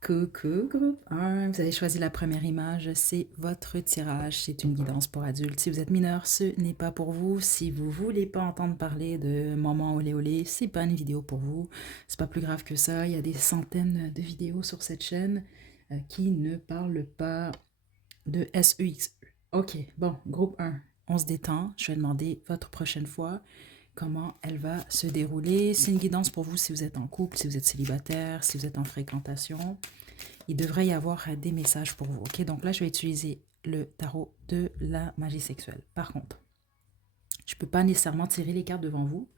Coucou, groupe 1. Vous avez choisi la première image, c'est votre tirage, c'est une guidance pour adultes. Si vous êtes mineur, ce n'est pas pour vous. Si vous voulez pas entendre parler de maman olé olé, c'est pas une vidéo pour vous. C'est pas plus grave que ça. Il y a des centaines de vidéos sur cette chaîne qui ne parlent pas de SEX. Ok, bon, groupe 1, on se détend. Je vais demander votre prochaine fois comment elle va se dérouler. C'est une guidance pour vous si vous êtes en couple, si vous êtes célibataire, si vous êtes en fréquentation. Il devrait y avoir des messages pour vous. Ok, donc là, je vais utiliser le tarot de la magie sexuelle. Par contre, je ne peux pas nécessairement tirer les cartes devant vous,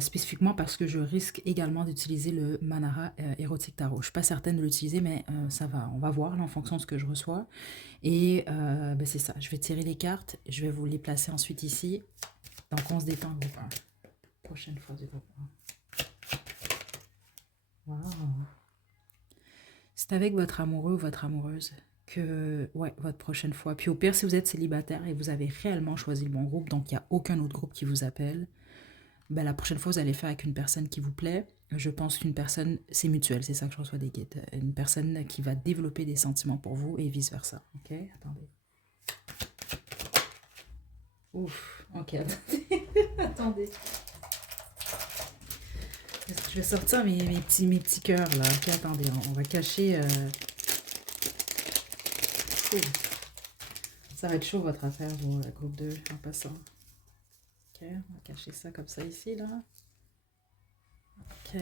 spécifiquement parce que je risque également d'utiliser le Manara Érotique Tarot. Je ne suis pas certaine de l'utiliser, mais ça va. On va voir là, en fonction de ce que je reçois. Et ben, c'est ça. Je vais tirer les cartes. Je vais vous les placer ensuite ici. Donc, on se détend, groupe 1. Prochaine fois du groupe 1. Wow. C'est avec votre amoureux ou votre amoureuse que, ouais, votre prochaine fois. Puis au pire, si vous êtes célibataire et vous avez réellement choisi le bon groupe, donc il n'y a aucun autre groupe qui vous appelle, ben, la prochaine fois, vous allez faire avec une personne qui vous plaît. Je pense qu'une personne, c'est mutuel, c'est ça que je reçois des guides. Une personne qui va développer des sentiments pour vous et vice-versa. Ok, attendez. Ouf, ok, attendez. Attendez. Je vais sortir mes petits cœurs là. Ok, attendez, on va cacher. Ça va être chaud votre affaire, vous, groupe 2, en passant. Ok, on va cacher ça comme ça ici, là. Ok.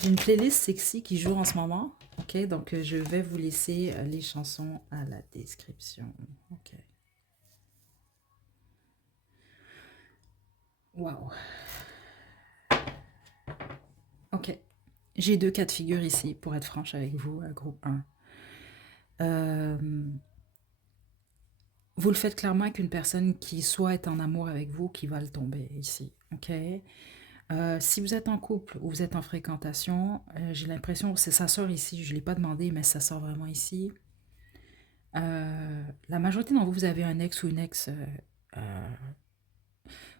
J'ai une playlist sexy qui joue en ce moment. Ok, donc je vais vous laisser les chansons à la description. Ok. Waouh. Ok. J'ai deux cas de figure ici, pour être franche avec vous, groupe 1. Vous le faites clairement avec une personne qui soit est en amour avec vous, qui va le tomber ici. Ok. Si vous êtes en couple ou vous êtes en fréquentation, j'ai l'impression, c'est ça sort ici, je ne l'ai pas demandé, mais ça sort vraiment ici. La majorité d'entre vous, vous avez un ex ou une ex,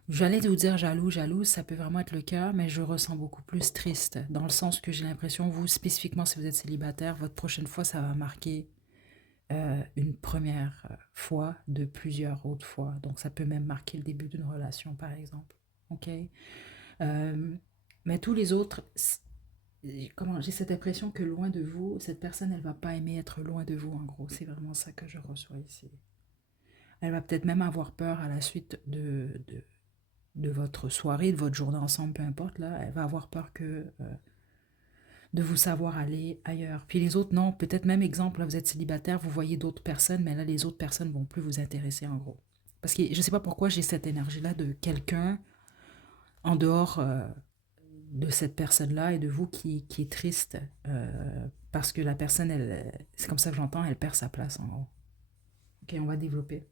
j'allais vous dire jaloux, jalouse, ça peut vraiment être le cas, mais je ressens beaucoup plus triste, dans le sens que j'ai l'impression, vous spécifiquement si vous êtes célibataire, votre prochaine fois, ça va marquer une première fois de plusieurs autres fois. Donc ça peut même marquer le début d'une relation, par exemple. Ok. Mais tous les autres, comment j'ai cette impression que loin de vous, cette personne, elle va pas aimer être loin de vous, en gros. C'est vraiment ça que je reçois ici. Elle va peut-être même avoir peur à la suite de votre soirée, de votre journée ensemble, peu importe, là. Elle va avoir peur de vous savoir aller ailleurs. Puis les autres, non. Peut-être même exemple, là, vous êtes célibataire, vous voyez d'autres personnes, mais là, les autres personnes vont plus vous intéresser, en gros. Parce que je sais pas pourquoi j'ai cette énergie-là de quelqu'un en dehors de cette personne-là et de vous qui est triste parce que la personne, elle, c'est comme ça que j'entends, elle perd sa place en gros. Ok, on va développer.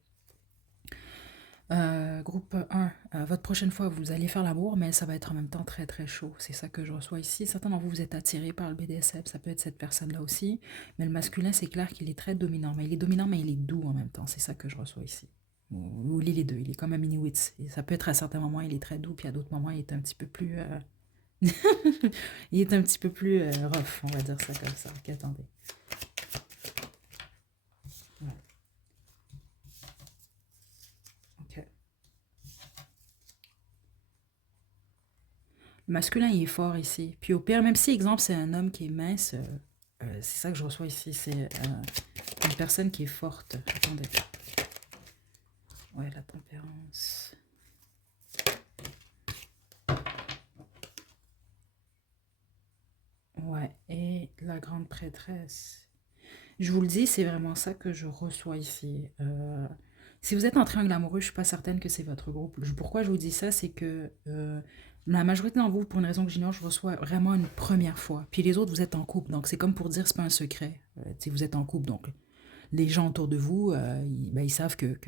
Groupe 1, votre prochaine fois, vous allez faire l'amour, mais ça va être en même temps très très chaud. C'est ça que je reçois ici. Certains d'entre vous, vous êtes attirés par le BDSM, ça peut être cette personne-là aussi. Mais le masculin, c'est clair qu'il est très dominant. Mais il est dominant, mais il est doux en même temps. C'est ça que je reçois ici. Ou il est les deux. Il est comme un mini-witz. Et ça peut être à certains moments, il est très doux, puis à d'autres moments, il est un petit peu plus il est un petit peu plus rough, on va dire ça comme ça. Ok, attendez. Ouais. Ok. Le masculin, il est fort ici. Puis au pire, même si, exemple, c'est un homme qui est mince, c'est ça que je reçois ici. C'est une personne qui est forte. Attendez. Ouais, la tempérance. Ouais, et la grande prêtresse. Je vous le dis, c'est vraiment ça que je reçois ici. Si vous êtes en triangle amoureux, je suis pas certaine que c'est votre groupe. Pourquoi je vous dis ça, c'est que la majorité d'entre vous, pour une raison que j'ignore, je reçois vraiment une première fois. Puis les autres, vous êtes en couple, donc c'est comme pour dire, c'est pas un secret. Si vous êtes en couple, donc les gens autour de vous, ils savent que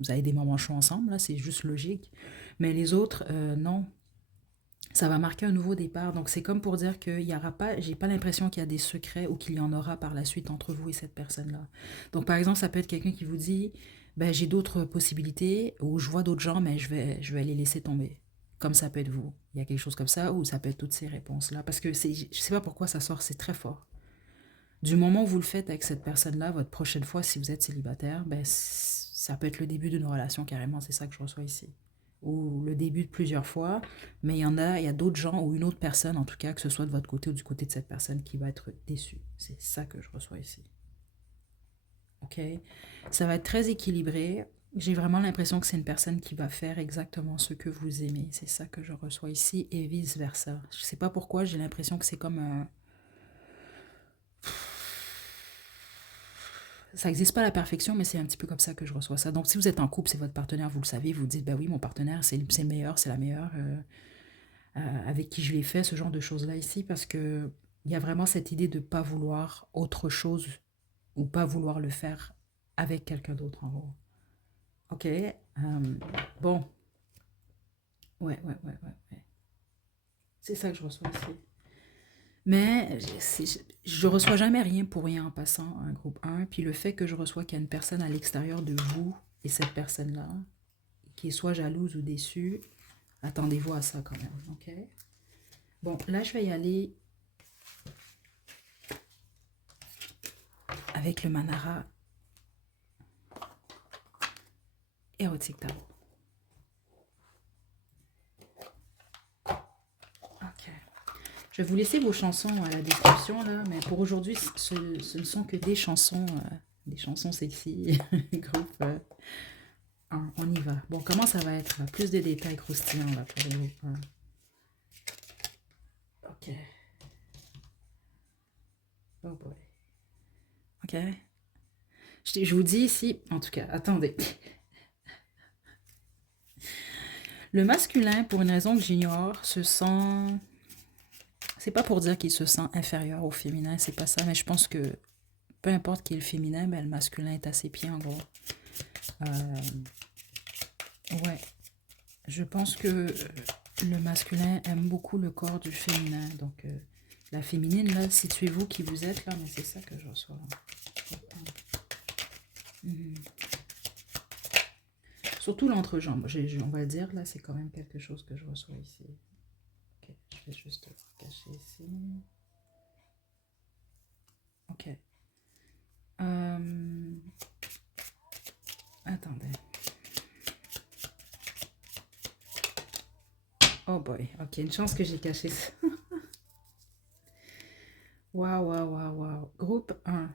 vous avez des moments chauds ensemble, là, c'est juste logique. Mais les autres, non, ça va marquer un nouveau départ. Donc c'est comme pour dire qu'il y aura pas, j'ai pas l'impression qu'il y a des secrets ou qu'il y en aura par la suite entre vous et cette personne-là. Donc par exemple, ça peut être quelqu'un qui vous dit, ben j'ai d'autres possibilités ou je vois d'autres gens, mais je vais les laisser tomber. comme ça peut être vous. Il y a quelque chose comme ça, ou ça peut être toutes ces réponses-là. Parce que je ne sais pas pourquoi ça sort, c'est très fort. Du moment où vous le faites avec cette personne-là, votre prochaine fois, si vous êtes célibataire, ben, ça peut être le début d'une relation carrément, c'est ça que je reçois ici. Ou le début de plusieurs fois, mais il y a d'autres gens, ou une autre personne, en tout cas, que ce soit de votre côté ou du côté de cette personne, qui va être déçue. C'est ça que je reçois ici. OK? Ça va être très équilibré. J'ai vraiment l'impression que c'est une personne qui va faire exactement ce que vous aimez. C'est ça que je reçois ici et vice-versa. Je sais pas pourquoi, j'ai l'impression que c'est comme un... Ça n'existe pas à la perfection, mais c'est un petit peu comme ça que je reçois ça. Donc, si vous êtes en couple, c'est votre partenaire, vous le savez, vous dites, ben oui, mon partenaire, c'est le meilleur, c'est la meilleure, avec qui je l'ai fait, ce genre de choses-là ici, parce que il y a vraiment cette idée de ne pas vouloir autre chose ou pas vouloir le faire avec quelqu'un d'autre en gros. OK. Bon. Ouais. C'est ça que je reçois ici. Mais je reçois jamais rien pour rien en passant un groupe 1. Puis le fait que je reçois qu'il y a une personne à l'extérieur de vous et cette personne-là, qui est soit jalouse ou déçue, attendez-vous à ça quand même. OK? Bon, là, je vais y aller avec le Manara Érotique Tarot. OK. Je vais vous laisser vos chansons à la description, là, mais pour aujourd'hui, ce ne sont que des chansons sexy, groupe. On y va. Bon, comment ça va être? Là? Plus de détails croustillants là, pour le groupe 1. OK. Oh boy. OK. Je vous dis ici, en tout cas, attendez. Le masculin, pour une raison que j'ignore, se sent... C'est pas pour dire qu'il se sent inférieur au féminin, c'est pas ça, mais je pense que peu importe qui est le féminin, mais le masculin est à ses pieds, en gros. Ouais. Je pense que le masculin aime beaucoup le corps du féminin. Donc, la féminine, là, situez-vous qui vous êtes, là, mais c'est ça que je reçois. Surtout l'entrejambe, on va le dire, là, c'est quand même quelque chose que je reçois ici. Ok, je vais juste le cacher ici. Ok. Attendez. Oh boy, ok, une chance que j'ai caché ça. Waouh. Groupe 1.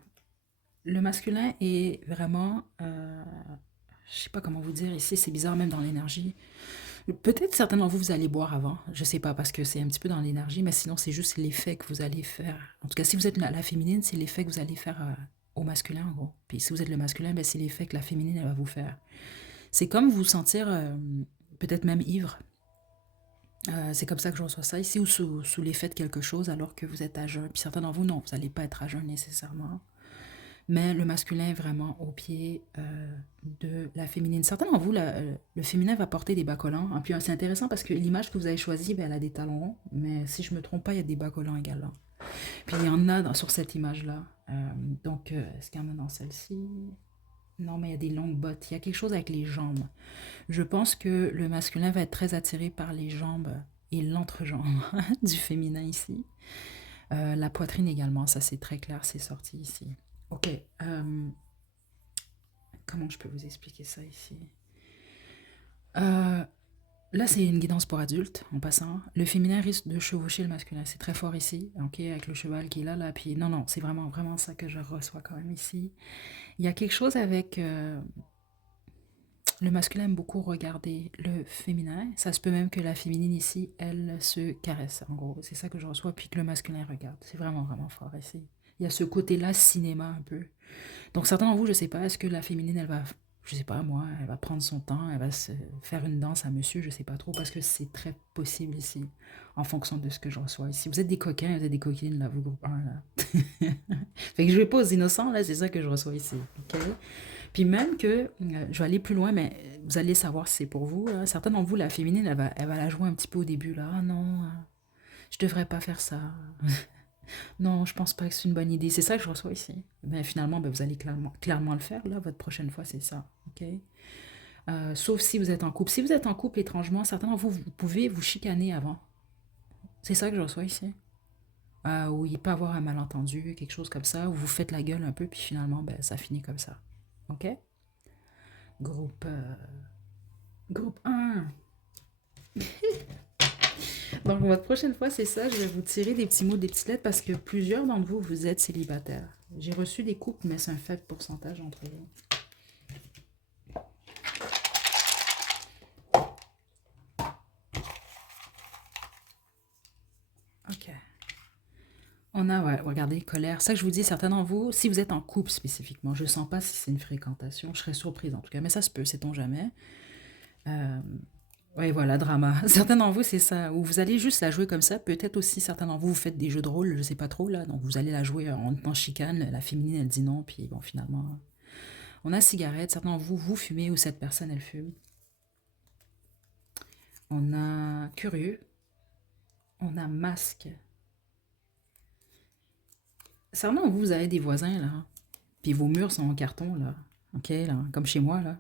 Le masculin est vraiment... je sais pas comment vous dire ici, c'est bizarre même dans l'énergie. Peut-être certains d'entre vous, vous allez boire avant. Je sais pas, parce que c'est un petit peu dans l'énergie, mais sinon, c'est juste l'effet que vous allez faire. En tout cas, si vous êtes la féminine, c'est l'effet que vous allez faire au masculin, en gros. Puis si vous êtes le masculin, ben, c'est l'effet que la féminine, elle va vous faire. C'est comme vous sentir peut-être même ivre. C'est comme ça que je reçois ça ici, ou sous l'effet de quelque chose, alors que vous êtes à jeun. Puis certains d'entre vous, non, vous n'allez pas être à jeun nécessairement. Mais le masculin est vraiment au pied de la féminine. Certains d'entre vous, le féminin va porter des bas collants. Et puis c'est intéressant parce que l'image que vous avez choisie, ben, elle a des talons ronds. Mais si je ne me trompe pas, il y a des bas collants également. Puis il y en a sur cette image-là. Donc, est-ce qu'il y en a dans celle-ci? Non, mais il y a des longues bottes. Il y a quelque chose avec les jambes. Je pense que le masculin va être très attiré par les jambes et l'entrejambe du féminin ici. La poitrine également, ça c'est très clair, c'est sorti ici. Ok. Comment je peux vous expliquer ça ici? Là, c'est une guidance pour adultes, en passant. Le féminin risque de chevaucher le masculin. C'est très fort ici, ok, avec le cheval qui est là. Puis non, c'est vraiment ça que je reçois quand même ici. Il y a quelque chose avec... le masculin aime beaucoup regarder le féminin. Ça se peut même que la féminine ici, elle se caresse, en gros. C'est ça que je reçois, puis que le masculin regarde. C'est vraiment fort ici. Il y a ce côté-là cinéma un peu. Donc certains d'entre vous, je sais pas, est-ce que la féminine, elle va, je sais pas moi, elle va prendre son temps, elle va se faire une danse à monsieur, je sais pas trop, parce que c'est très possible ici, en fonction de ce que je reçois ici. Vous êtes des coquins, vous êtes des coquines, là, vous groupe 1, là. Fait que je vais pas aux innocents, là, c'est ça que je reçois ici, ok? Puis même que, je vais aller plus loin, mais vous allez savoir si c'est pour vous, là. Certains d'entre vous, la féminine, elle va la jouer un petit peu au début, là. Ah non, je devrais pas faire ça. Non, je pense pas que c'est une bonne idée. C'est ça que je reçois ici. Mais finalement, ben, vous allez clairement le faire, là. Votre prochaine fois, c'est ça. OK? Sauf si vous êtes en couple. Si vous êtes en couple, étrangement, certains d'entre vous, vous pouvez vous chicaner avant. C'est ça que je reçois ici. Où il peut y avoir un malentendu, quelque chose comme ça, où vous faites la gueule un peu, puis finalement, ben, ça finit comme ça. OK? Groupe, groupe 1. Donc, votre prochaine fois, c'est ça. Je vais vous tirer des petits mots, des petites lettres, parce que plusieurs d'entre vous, vous êtes célibataires. J'ai reçu des couples, mais c'est un faible pourcentage entre vous. OK. On a, ouais, regardez, colère. Ça que je vous dis, certains d'entre vous, si vous êtes en couple spécifiquement, je ne sens pas si c'est une fréquentation. Je serais surprise en tout cas, mais ça se peut, sait-on jamais. Oui, voilà, drama. Certains d'entre vous, c'est ça. Ou vous allez juste la jouer comme ça. Peut-être aussi, certains d'entre vous, vous faites des jeux de rôle, je sais pas trop, là. Donc, vous allez la jouer en chicane. La féminine, elle dit non. Puis, bon, finalement, on a cigarette. Certains d'entre vous, vous fumez ou cette personne, elle fume. On a curieux. On a masque. Certains d'entre vous, vous avez des voisins, là. Puis, vos murs sont en carton, là. OK, là, comme chez moi, là.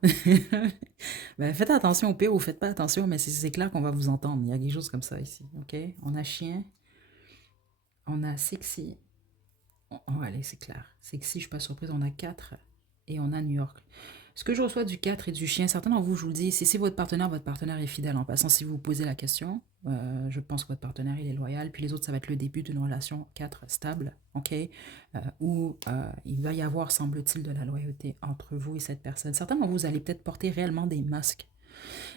Ben, faites attention au pire ou faites pas attention, mais c'est clair qu'on va vous entendre. Il y a quelque chose comme ça ici. OK? On a chien. On a sexy. Oh, allez, c'est clair. Sexy, je ne suis pas surprise. On a 4 et on a New York. Ce que je reçois du 4 et du chien, certains d'entre vous, je vous le dis, si c'est votre partenaire est fidèle. En passant, si vous vous posez la question, je pense que votre partenaire, il est loyal. Puis les autres, ça va être le début d'une relation 4 stable, OK? Où il va y avoir, semble-t-il, de la loyauté entre vous et cette personne. Certains d'entre vous, vous allez peut-être porter réellement des masques.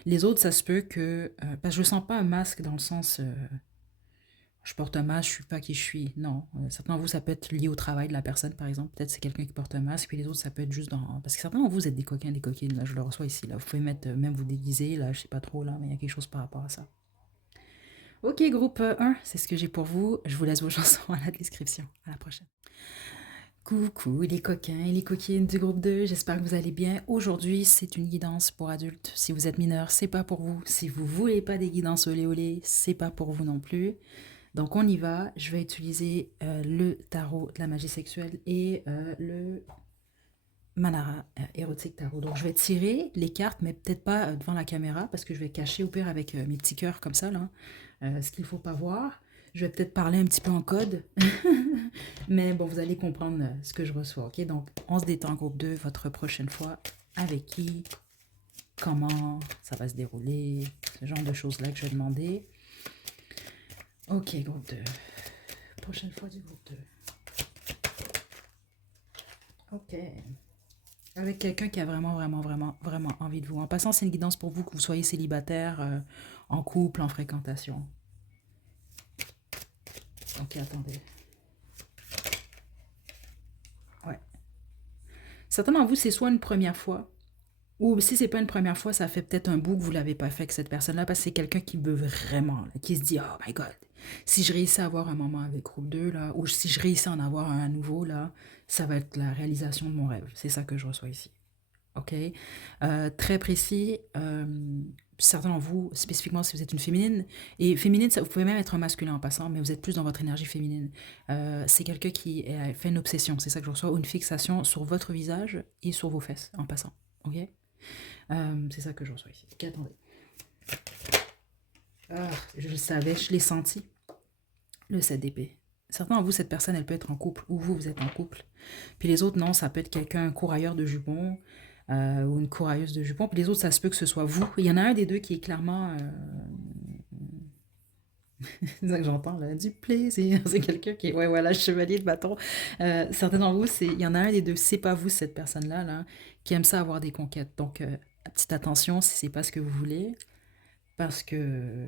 Les autres, ça se peut que... parce que je ne sens pas un masque dans le sens... je porte un masque, je suis pas qui je suis. Non. Certains d'entre vous, ça peut être lié au travail de la personne, par exemple. Peut-être c'est quelqu'un qui porte un masque, puis les autres, ça peut être juste dans... Parce que certains d'entre vous, vous êtes des coquins, des coquines. Là, je le reçois ici. Là. Vous pouvez mettre, même vous déguiser, là, je sais pas trop, là, mais il y a quelque chose par rapport à ça. Ok, groupe 1, c'est ce que j'ai pour vous. Je vous laisse vos chansons à la description. À la prochaine. Coucou les coquins et les coquines du groupe 2, j'espère que vous allez bien. Aujourd'hui, c'est une guidance pour adultes. Si vous êtes mineur, c'est pas pour vous. Si vous voulez pas des guidances olé olé, c'est pas pour vous non plus. Donc on y va, je vais utiliser le tarot de la magie sexuelle et le Manara érotique tarot. Donc je vais tirer les cartes, mais peut-être pas devant la caméra, parce que je vais cacher au pire avec mes petits cœurs comme ça, là, ce qu'il ne faut pas voir. Je vais peut-être parler un petit peu en code, mais bon, vous allez comprendre ce que je reçois, ok? Donc on se détend groupe 2, votre prochaine fois, avec qui, comment ça va se dérouler, ce genre de choses-là que je vais demander. Ok, groupe 2. Prochaine fois du groupe 2. Ok. Avec quelqu'un qui a vraiment envie de vous. En passant, c'est une guidance pour vous, que vous soyez célibataire, en couple, en fréquentation. Ok, attendez. Ouais. Certains d'entre vous, c'est soit une première fois, ou si c'est pas une première fois, ça fait peut-être un bout que vous l'avez pas fait avec cette personne-là, parce que c'est quelqu'un qui veut vraiment, là, qui se dit, oh my God, si je réussis à avoir un moment avec groupe 2, là, ou si je réussis à en avoir un à nouveau, là, ça va être la réalisation de mon rêve. C'est ça que je reçois ici. OK? Très précis. Certains d'entre vous, spécifiquement si vous êtes une féminine, et féminine, ça, vous pouvez même être un masculin en passant, mais vous êtes plus dans votre énergie féminine. C'est quelqu'un qui fait une obsession, c'est ça que je reçois, ou une fixation sur votre visage et sur vos fesses en passant. OK? C'est ça que je reçois ici. Ok, attendez. Je le savais, je l'ai senti. Le 7 d'épée. Certains d'entre vous, cette personne, elle peut être en couple, ou vous, vous êtes en couple. Puis les autres, non, ça peut être quelqu'un, un courailleur de jupons, ou une courailleuse de jupons. Puis les autres, ça se peut que ce soit vous. Il y en a un des deux qui est clairement... c'est ça que j'entends, là, du plaisir. C'est quelqu'un qui est, ouais, voilà, chevalier de bâton. Certains d'entre vous, il y en a un des deux, c'est pas vous, cette personne-là, là, qui aime ça avoir des conquêtes. Donc, petite attention si c'est pas ce que vous voulez, parce que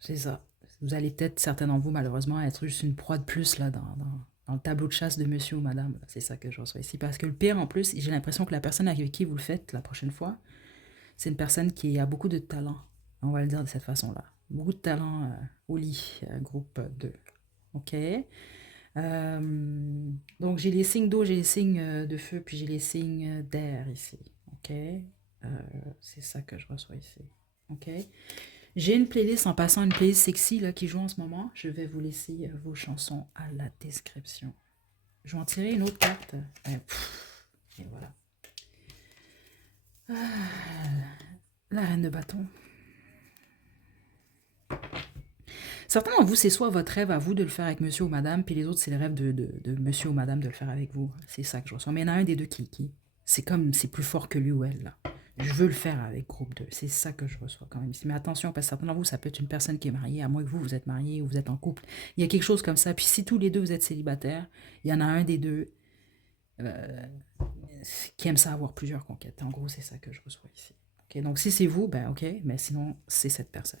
c'est ça. Vous allez peut-être, certains d'entre vous, malheureusement, être juste une proie de plus, là, dans le tableau de chasse de monsieur ou madame. C'est ça que je reçois ici. Parce que le pire, en plus, j'ai l'impression que la personne avec qui vous le faites la prochaine fois, c'est une personne qui a beaucoup de talent. On va le dire de cette façon-là. Beaucoup de talent au lit, groupe 2. OK? Donc, j'ai les signes d'eau, j'ai les signes de feu, puis j'ai les signes d'air ici. OK? C'est ça que je reçois ici. OK? J'ai une playlist, en passant une playlist sexy là, qui joue en ce moment. Je vais vous laisser vos chansons à la description. Je vais en tirer une autre carte. Et voilà. La reine de bâton. Certains d'entre vous, c'est soit votre rêve à vous de le faire avec monsieur ou madame, puis les autres, c'est le rêve de monsieur ou madame de le faire avec vous. C'est ça que je ressens. Mais il y en a un des deux qui c'est comme, c'est plus fort que lui ou elle, là. Je veux le faire avec groupe 2. C'est ça que je reçois quand même ici. Mais attention, parce que certains d'entre vous, ça peut être une personne qui est mariée, à moins que vous, vous êtes marié ou vous êtes en couple. Il y a quelque chose comme ça. Puis si tous les deux, vous êtes célibataires, il y en a un des deux euh, qui aime ça avoir plusieurs conquêtes. En gros, c'est ça que je reçois ici. Ok, donc si c'est vous, ben ok, mais sinon, c'est cette personne.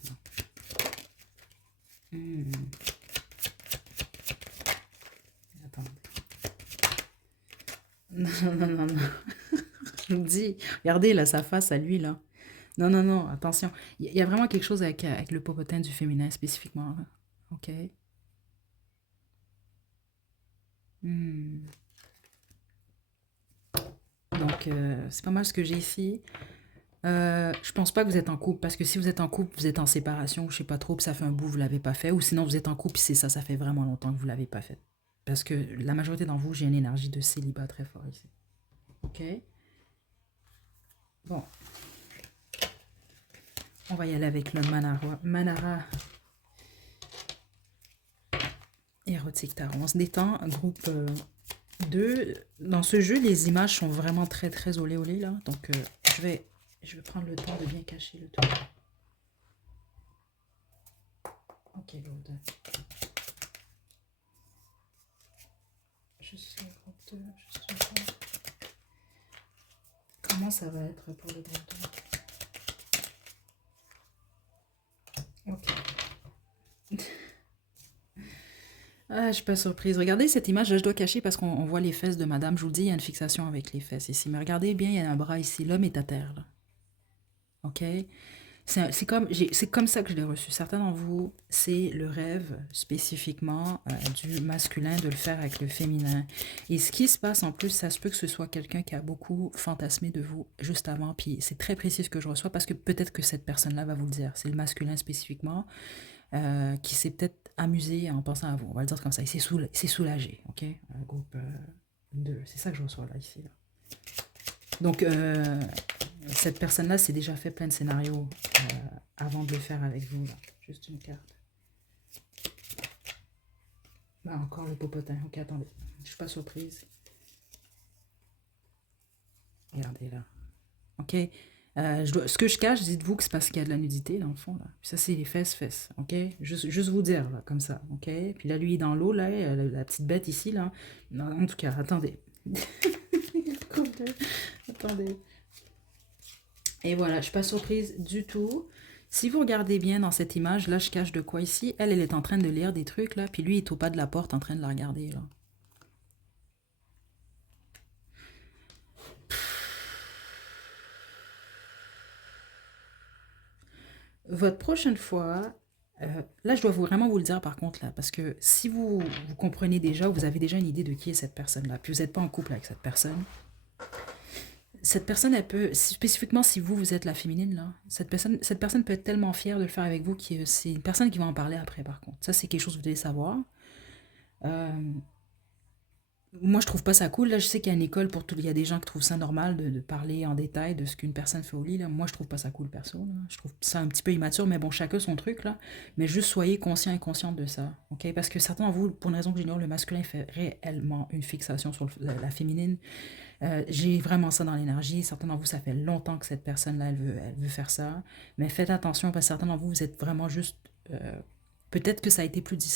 Attends. Non, non, non, non. Je vous dis, regardez là, sa face à lui là. Non, non, non, attention. Il y a vraiment quelque chose avec le popotin du féminin spécifiquement. Là. Ok. Hmm. Donc, c'est pas mal ce que j'ai ici. Je pense pas que vous êtes en couple, parce que si vous êtes en couple, vous êtes en séparation, ou je sais pas trop, puis ça fait un bout, vous l'avez pas fait, ou sinon vous êtes en couple, puis c'est ça, ça fait vraiment longtemps que vous l'avez pas fait. Parce que la majorité d'entre vous, j'ai une énergie de célibat très fort ici. Ok? Bon, on va y aller avec le Manara érotique tarot. On se détend, groupe 2. Dans ce jeu, les images sont vraiment très très olé olé là. Donc je vais prendre le temps de bien cacher le tout. Ok, good. Je suis le groupe 2. Comment ça va être pour le groupe 2? Ok. Ah, je suis pas surprise. Regardez cette image, là, je dois cacher parce qu'on voit les fesses de madame. Je vous le dis, il y a une fixation avec les fesses ici. Mais regardez bien, il y a un bras ici. L'homme est à terre, là. OK? C'est comme ça que je l'ai reçu. Certains d'entre vous, c'est le rêve spécifiquement du masculin de le faire avec le féminin. Et ce qui se passe en plus, ça se peut que ce soit quelqu'un qui a beaucoup fantasmé de vous juste avant. Puis c'est très précis ce que je reçois parce que peut-être que cette personne-là va vous le dire. C'est le masculin spécifiquement qui s'est peut-être amusé en pensant à vous. On va le dire comme ça. Il s'est soulagé. OK? Un groupe 2. C'est ça que je reçois là, ici. Là. Donc, cette personne-là s'est déjà fait plein de scénarios avant de le faire avec vous. Là. Juste une carte. Bah, encore le popotin. Ok, attendez. Je suis pas surprise. Regardez là. Ok. Ce que je cache, dites-vous que c'est parce qu'il y a de la nudité dans le fond. Là. Puis ça, c'est les fesses. Ok. Juste vous dire, là, comme ça. Ok. Puis là, lui, il est dans l'eau, là, la petite bête ici, là. Non, en tout cas, attendez. Attendez. Et voilà, je ne suis pas surprise du tout. Si vous regardez bien dans cette image, là, je cache de quoi ici. Elle est en train de lire des trucs, là, puis lui, il est au pas de la porte en train de la regarder, là. Votre prochaine fois, là, je dois vraiment vous le dire par contre, là, parce que si vous comprenez déjà, vous avez déjà une idée de qui est cette personne-là, puis vous n'êtes pas en couple avec cette personne, elle peut, spécifiquement si vous êtes la féminine, là, cette personne peut être tellement fière de le faire avec vous que c'est une personne qui va en parler après, par contre. Ça, c'est quelque chose que vous devez savoir. Euh, Moi, je trouve pas ça cool. Là, je sais qu'il y a une école pour tout. Il y a des gens qui trouvent ça normal de parler en détail de ce qu'une personne fait au lit. Là. Moi, je trouve pas ça cool, perso. Là. Je trouve ça un petit peu immature, mais bon, chacun son truc, là. Mais juste soyez conscient et consciente de ça. OK? Parce que certains d'entre vous, pour une raison que j'ignore, le masculin fait réellement une fixation sur la féminine. J'ai vraiment ça dans l'énergie. Certains d'entre vous, ça fait longtemps que cette personne-là, elle veut faire ça. Mais faites attention, parce que certains d'entre vous, vous êtes vraiment juste. Peut-être que ça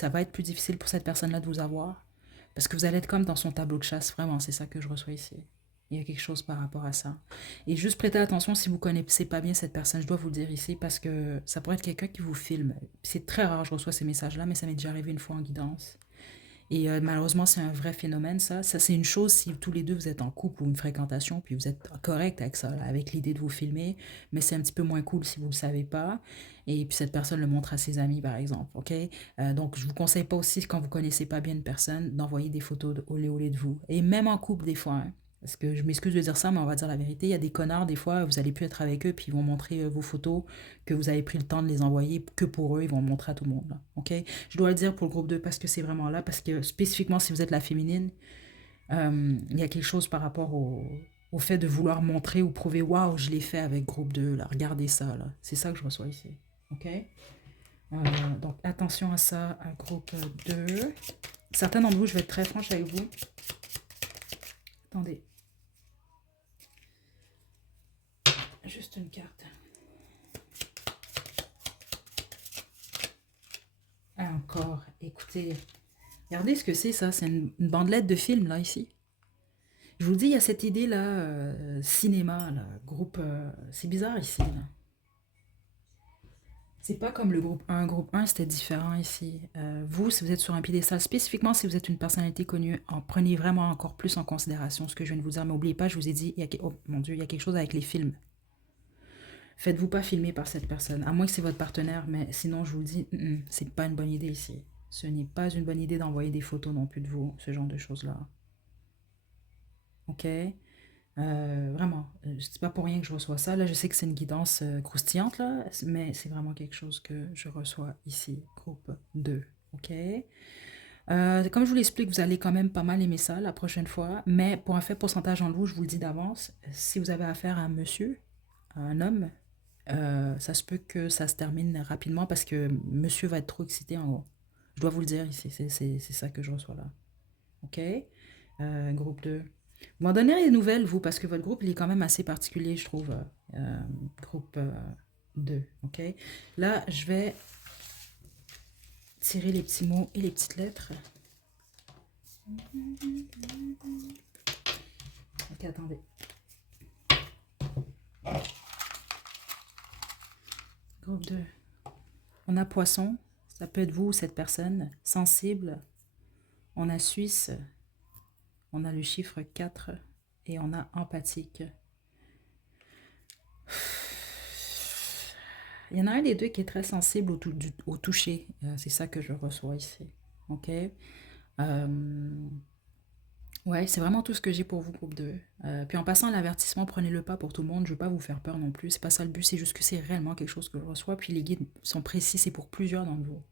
va être plus difficile pour cette personne-là de vous avoir. Parce que vous allez être comme dans son tableau de chasse, vraiment, c'est ça que je reçois ici. Il y a quelque chose par rapport à ça. Et juste prêtez attention si vous ne connaissez pas bien cette personne, je dois vous le dire ici, parce que ça pourrait être quelqu'un qui vous filme. C'est très rare, je reçois ces messages-là, mais ça m'est déjà arrivé une fois en guidance. Et malheureusement, c'est un vrai phénomène, ça. Ça, c'est une chose si tous les deux vous êtes en couple ou une fréquentation, puis vous êtes correct avec ça, là, avec l'idée de vous filmer, mais c'est un petit peu moins cool si vous ne le savez pas. Et puis cette personne le montre à ses amis, par exemple, ok? Donc, je vous conseille pas aussi, quand vous connaissez pas bien une personne, d'envoyer des photos de olé olé de vous. Et même en couple, des fois, hein. Parce que je m'excuse de dire ça, mais on va dire la vérité. Il y a des connards, des fois, vous allez plus être avec eux, puis ils vont montrer vos photos, que vous avez pris le temps de les envoyer, que pour eux, ils vont le montrer à tout le monde. Là, ok? Je dois le dire pour le groupe 2 parce que c'est vraiment là, parce que spécifiquement, si vous êtes la féminine, il y a quelque chose par rapport au. Il y a quelque chose par rapport à ça. Ok? Je dois le dire pour le groupe 2 parce que c'est vraiment là, parce que spécifiquement, si vous êtes la féminine, il y a quelque chose par rapport au. Il y a quelque chose par rapport à ça. Ok? Je dois le dire pour le groupe 2 parce que c'est vraiment là, parce que spécifiquement, si vous êtes la féminine, au fait de vouloir montrer ou prouver, waouh, je l'ai fait avec groupe 2, là, regardez ça, là. C'est ça que je reçois ici. OK? Donc, attention à ça, à groupe 2. Certains d'entre vous, je vais être très franche avec vous. Attendez. Juste une carte. Ah, encore, écoutez. Regardez ce que c'est, ça. C'est une bandelette de film, là, ici. Je vous dis, il y a cette idée-là, cinéma, là, groupe... c'est bizarre, ici, là. C'est pas comme le groupe 1. Groupe 1, c'était différent ici. Vous, si vous êtes sur un piédestal, spécifiquement si vous êtes une personnalité connue, prenez vraiment encore plus en considération ce que je viens de vous dire. Mais n'oubliez pas, je vous ai dit, oh mon Dieu, il y a quelque chose avec les films. Faites-vous pas filmer par cette personne, à moins que c'est votre partenaire, mais sinon, je vous le dis, c'est pas une bonne idée ici. Ce n'est pas une bonne idée d'envoyer des photos non plus de vous, ce genre de choses-là. OK? Vraiment, c'est pas pour rien que je reçois ça. Là, je sais que c'est une guidance croustillante, là, mais c'est vraiment quelque chose que je reçois ici, groupe 2. OK? Comme je vous l'explique, vous allez quand même pas mal aimer ça la prochaine fois, mais pour un fait pourcentage en loup, je vous le dis d'avance, si vous avez affaire à un monsieur, à un homme, ça se peut que ça se termine rapidement parce que monsieur va être trop excité en gros. Je dois vous le dire ici, c'est ça que je reçois là. OK? Groupe 2. Vous m'en donnerez des nouvelles, vous, parce que votre groupe, il est quand même assez particulier, je trouve. Groupe 2, OK? Là, je vais tirer les petits mots et les petites lettres. OK, attendez. Groupe 2. On a poisson, ça peut être vous, cette personne, sensible. On a Suisse, on a le chiffre 4 et on a empathique. Il y en a un des deux qui est très sensible au toucher. C'est ça que je reçois ici. OK? Ouais, c'est vraiment tout ce que j'ai pour vous, groupe 2. Puis en passant à l'avertissement, prenez-le pas pour tout le monde. Je veux pas vous faire peur non plus. C'est pas ça le but, c'est juste que c'est réellement quelque chose que je reçois. Puis les guides sont précis, c'est pour plusieurs d'entre vous.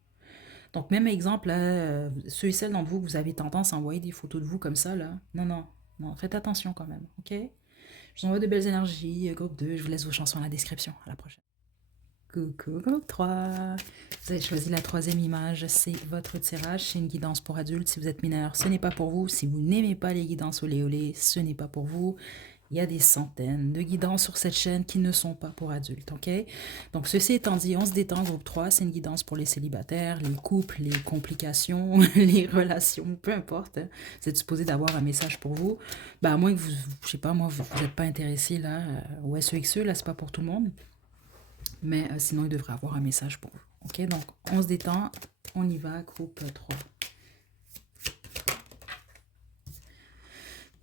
Donc même exemple, là, ceux et celles d'entre vous, vous avez tendance à envoyer des photos de vous comme ça, là. Non, non, non, faites attention quand même, ok? Je vous envoie de belles énergies, groupe 2, je vous laisse vos chansons dans la description. À la prochaine. Coucou groupe 3. Vous avez choisi la troisième image, c'est votre tirage, c'est une guidance pour adultes. Si vous êtes mineur, ce n'est pas pour vous. Si vous n'aimez pas les guidances olé olé, ce n'est pas pour vous. Il y a des centaines de guidances sur cette chaîne qui ne sont pas pour adultes, ok? Donc ceci étant dit, on se détend, groupe 3, c'est une guidance pour les célibataires, les couples, les complications, les relations, peu importe. Hein. Vous êtes supposé d'avoir un message pour vous. Bah, à moins que vous, je sais pas, moi, vous n'êtes pas intéressé là, au SEXE, là, c'est pas pour tout le monde. Mais sinon, il devrait avoir un message pour vous. Ok, donc on se détend, on y va, groupe 3.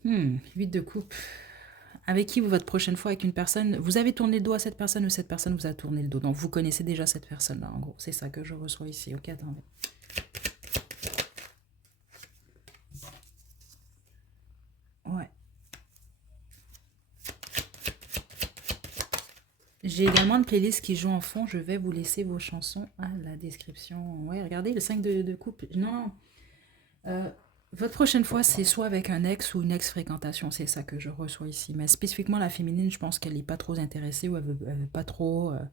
8 de coupe. Avec qui vous, votre prochaine fois, avec une personne, vous avez tourné le dos à cette personne ou cette personne vous a tourné le dos. Donc vous connaissez déjà cette personne-là, en gros. C'est ça que je reçois ici. Ok, attendez. Ouais. J'ai également une playlist qui joue en fond. Je vais vous laisser vos chansons à la description. Ouais, regardez, le 5 de coupe. Non. Votre prochaine fois, c'est soit avec un ex ou une ex-fréquentation. C'est ça que je reçois ici. Mais spécifiquement, la féminine, je pense qu'elle n'est pas trop intéressée ou elle veut pas trop... elle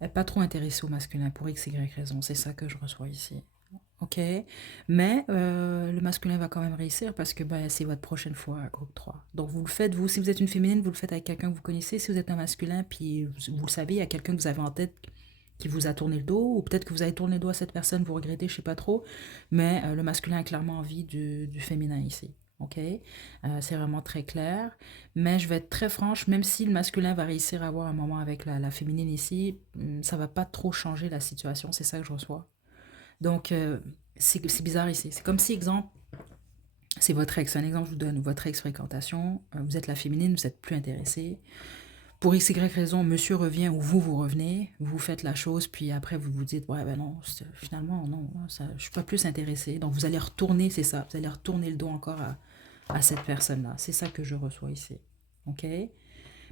n'est pas trop intéressée au masculin pour x, y raison. C'est ça que je reçois ici. Ok? Mais le masculin va quand même réussir parce que ben, c'est votre prochaine fois, groupe 3. Donc vous le faites, vous, si vous êtes une féminine, vous le faites avec quelqu'un que vous connaissez. Si vous êtes un masculin, puis vous le savez, il y a quelqu'un que vous avez en tête qui vous a tourné le dos, ou peut-être que vous avez tourné le dos à cette personne, vous regrettez, je sais pas trop. Mais le masculin a clairement envie du féminin ici. Ok? C'est vraiment très clair. Mais je vais être très franche, même si le masculin va réussir à avoir un moment avec la féminine ici, ça va pas trop changer la situation. C'est ça que je reçois. Donc, c'est bizarre ici. C'est comme si, exemple, c'est votre ex. Un exemple, je vous donne votre ex-fréquentation. Vous êtes la féminine, vous n'êtes plus intéressé. Pour x, y raison, monsieur revient ou vous revenez. Vous faites la chose, puis après, vous vous dites, ouais, ben non, finalement, non, ça, je ne suis pas plus intéressé. Donc, vous allez retourner, c'est ça. Vous allez retourner le dos encore à cette personne-là. C'est ça que je reçois ici. OK?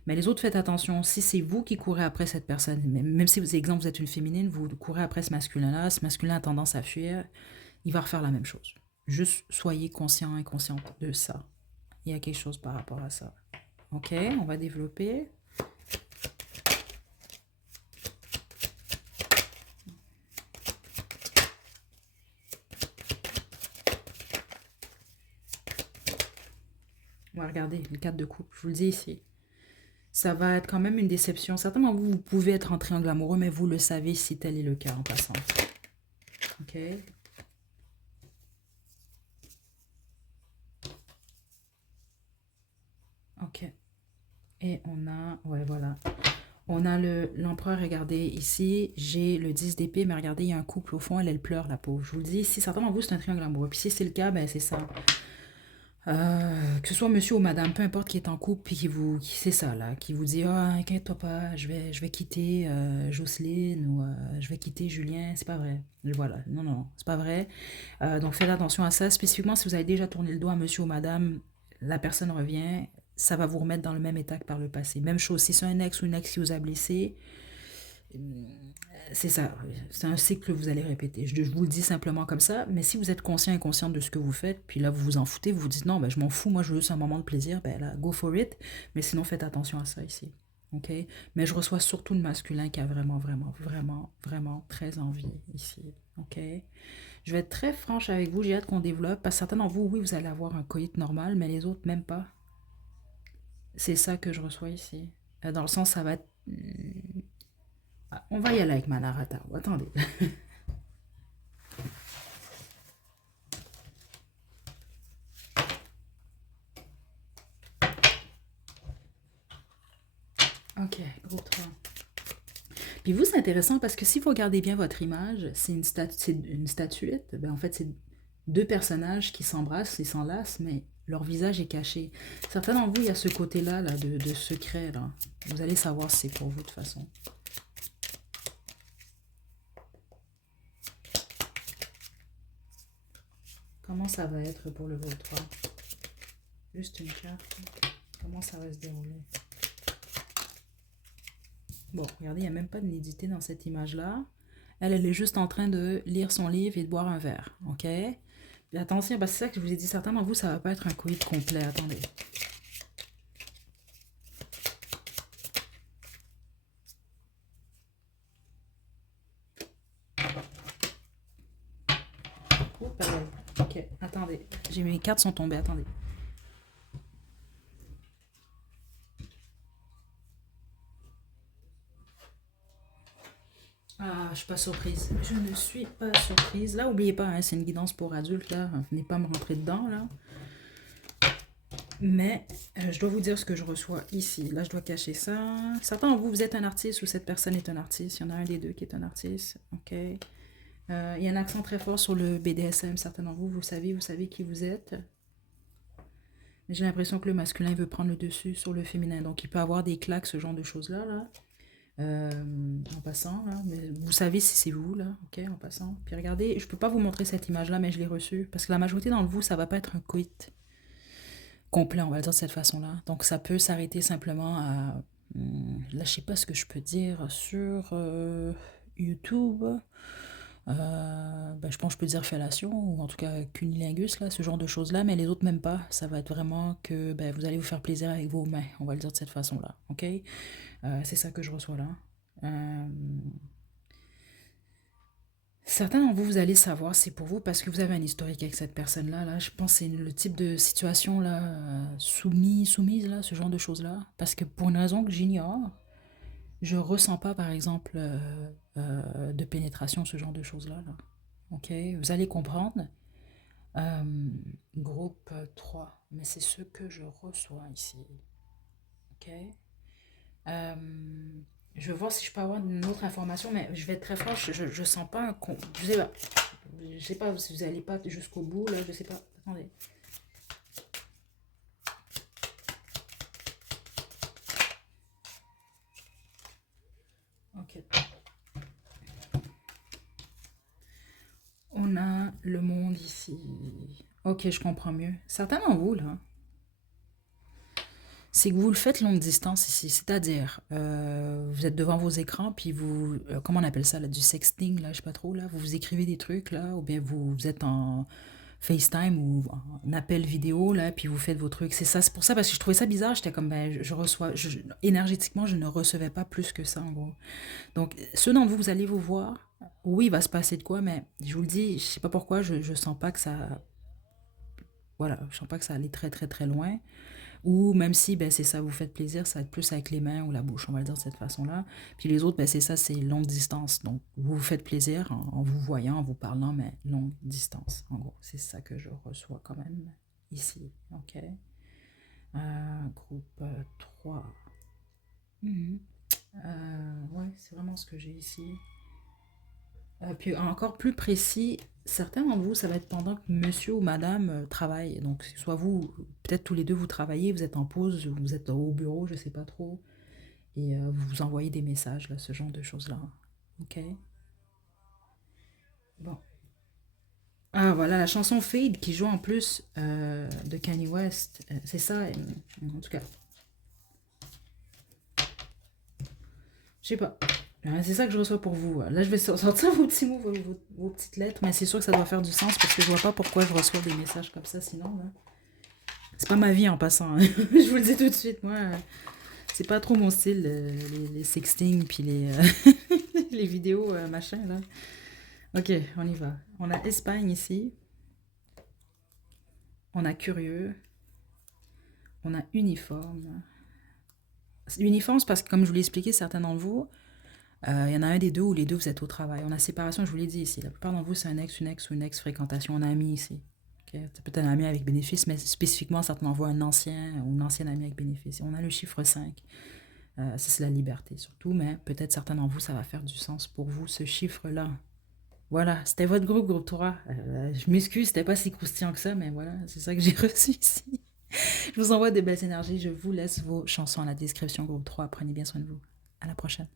Mais les autres, faites attention. Si c'est vous qui courez après cette personne, même si, par exemple, vous êtes une féminine, vous courez après ce masculin-là, ce masculin a tendance à fuir, il va refaire la même chose. Juste soyez conscient et consciente de ça. Il y a quelque chose par rapport à ça. OK, on va développer. On va regarder le 4 de coupe, je vous le dis ici. Ça va être quand même une déception. Certainement, vous pouvez être en triangle amoureux, mais vous le savez si tel est le cas en passant. OK. OK. Et on a... Ouais, voilà. On a l'empereur, regardez, ici, j'ai le 10 d'épée, mais regardez, il y a un couple au fond, elle pleure, la pauvre. Je vous le dis, si certainement vous, c'est un triangle amoureux. Puis si c'est le cas, ben c'est ça. Que ce soit monsieur ou madame, peu importe qui est en couple, puis c'est ça, là, qui vous dit, ah, inquiète-toi pas, je vais quitter Jocelyne, ou je vais quitter Julien, c'est pas vrai. Voilà, non, non, c'est pas vrai. Donc faites attention à ça, spécifiquement si vous avez déjà tourné le dos à monsieur ou madame, la personne revient, ça va vous remettre dans le même état que par le passé. Même chose, si c'est un ex ou une ex qui vous a blessé, c'est ça, c'est un cycle que vous allez répéter. Je vous le dis simplement comme ça, mais si vous êtes conscient et consciente de ce que vous faites, puis là vous vous en foutez, vous vous dites non, ben, je m'en fous, moi je veux juste un moment de plaisir, ben là, go for it, mais sinon faites attention à ça ici. OK? Mais je reçois surtout le masculin qui a vraiment, vraiment, vraiment, vraiment très envie ici. OK? Je vais être très franche avec vous, j'ai hâte qu'on développe, parce que certains d'entre vous, oui, vous allez avoir un coït normal, mais les autres, même pas. C'est ça que je reçois ici. Dans le sens, ça va être... On va y aller avec ma narrative. Attendez. OK, groupe 3. Puis vous, c'est intéressant parce que si vous regardez bien votre image, c'est une statuette. Ben, en fait, c'est deux personnages qui s'embrassent et s'enlacent, mais leur visage est caché. Certains d'entre vous, il y a ce côté-là là, de secret. Là. Vous allez savoir si c'est pour vous de toute façon. Comment ça va être pour le groupe 3? Juste une carte. Comment ça va se dérouler? Bon, regardez, il n'y a même pas de nudité dans cette image-là. Elle est juste en train de lire son livre et de boire un verre, ok? Puis attention, parce que c'est ça que je vous ai dit, certains d'entre vous, ça va pas être un coït complet, attendez. Oups, ok, attendez, mes cartes sont tombées, attendez. Ah, je suis pas surprise. Je ne suis pas surprise. Là, n'oubliez pas, hein, c'est une guidance pour adultes, là. Venez pas me rentrer dedans, là. Mais je dois vous dire ce que je reçois ici. Là, je dois cacher ça. Certains d'entre vous, vous êtes un artiste ou cette personne est un artiste. Il y en a un des deux qui est un artiste. OK. Il y a un accent très fort sur le BDSM. Certains d'entre vous, vous savez qui vous êtes. Mais j'ai l'impression que le masculin veut prendre le dessus sur le féminin. Donc, il peut avoir des claques, ce genre de choses-là, là. En passant, là. Mais vous savez si c'est vous, là. OK, en passant. Puis regardez, je peux pas vous montrer cette image-là, mais je l'ai reçue. Parce que la majorité d'entre vous, ça va pas être un coït complet, on va le dire de cette façon-là. Donc, ça peut s'arrêter simplement à... Là, je sais pas ce que je peux dire sur YouTube. Ben, je pense que je peux dire fellation, ou en tout cas cunilingus, là, ce genre de choses-là, mais les autres même pas. Ça va être vraiment que ben, vous allez vous faire plaisir avec vos mains, on va le dire de cette façon-là. OK? C'est ça que je reçois là. Certains d'entre vous, vous allez savoir c'est pour vous parce que vous avez un historique avec cette personne-là. Là. Je pense que c'est le type de situation là, soumise, là, ce genre de choses-là. Parce que pour une raison que j'ignore, je ressens pas, par exemple, de pénétration, ce genre de choses-là. Là. OK? Vous allez comprendre. Euh, Groupe 3. Mais c'est ce que je reçois ici. OK? Euh, je vais voir si je peux avoir une autre information, mais je vais être très franche, je sens pas un con. Je sais pas si vous n'allez pas jusqu'au bout, là, je sais pas. Attendez. Ok. On a le monde ici. Ok, je comprends mieux. Certains d'entre vous, là, c'est que vous le faites longue distance ici, c'est-à-dire vous êtes devant vos écrans, puis vous, comment on appelle ça, là, du sexting, là, je sais pas trop, là, vous vous écrivez des trucs, là, ou bien vous êtes en FaceTime ou un appel vidéo, là, puis vous faites vos trucs. C'est ça, c'est pour ça, parce que je trouvais ça bizarre. J'étais comme, ben, je reçois, énergétiquement, je ne recevais pas plus que ça, en gros. Donc, ceux d'entre vous, vous allez vous voir. Oui, il va se passer de quoi, mais je vous le dis, je sais pas pourquoi, je sens pas que ça, voilà, je sens pas que ça allait très, très, très loin. Ou même si, ben, c'est ça, vous faites plaisir, ça va être plus avec les mains ou la bouche, on va le dire de cette façon-là. Puis les autres, ben, c'est ça, c'est longue distance. Donc, vous vous faites plaisir en vous voyant, en vous parlant, mais longue distance, en gros. C'est ça que je reçois quand même ici. OK. Groupe 3. Mhm. Ouais, c'est vraiment ce que j'ai ici. Puis encore plus précis, certains d'entre vous, ça va être pendant que monsieur ou madame travaille. Donc, soit vous, peut-être tous les deux, vous travaillez, vous êtes en pause, vous êtes au bureau, je sais pas trop, et vous vous envoyez des messages, là, ce genre de choses-là. OK? Bon. Ah, voilà, la chanson Fade qui joue en plus de Kanye West. C'est ça, en tout cas. Je sais pas. C'est ça que je reçois pour vous. Là, je vais sortir vos petits mots, vos petites lettres, mais c'est sûr que ça doit faire du sens parce que je vois pas pourquoi je reçois des messages comme ça sinon. Là. C'est pas ma vie en passant. Hein. Je vous le dis tout de suite, moi. C'est pas trop mon style, les sexting puis les vidéos machin là. Ok, on y va. On a Espagne ici. On a curieux. On a uniforme. Uniforme, c'est parce que comme je vous l'ai expliqué, certains d'entre vous, il y en a un des deux ou les deux vous êtes au travail. On a séparation, je vous l'ai dit ici. La plupart d'entre vous, c'est un ex, une ex ou une ex-fréquentation. On a ami ici. Okay? Ça peut être un ami avec bénéfice, mais spécifiquement, ça t'envoie un ancien ou une ancienne amie avec bénéfice. Et on a le chiffre 5. Ça, c'est la liberté surtout, mais peut-être certains d'entre vous, ça va faire du sens pour vous, ce chiffre-là. Voilà, c'était votre groupe 3. Je m'excuse, c'était pas si croustillant que ça, mais voilà, c'est ça que j'ai reçu ici. Je vous envoie des belles énergies. Je vous laisse vos chansons à la description, groupe 3. Prenez bien soin de vous. À la prochaine.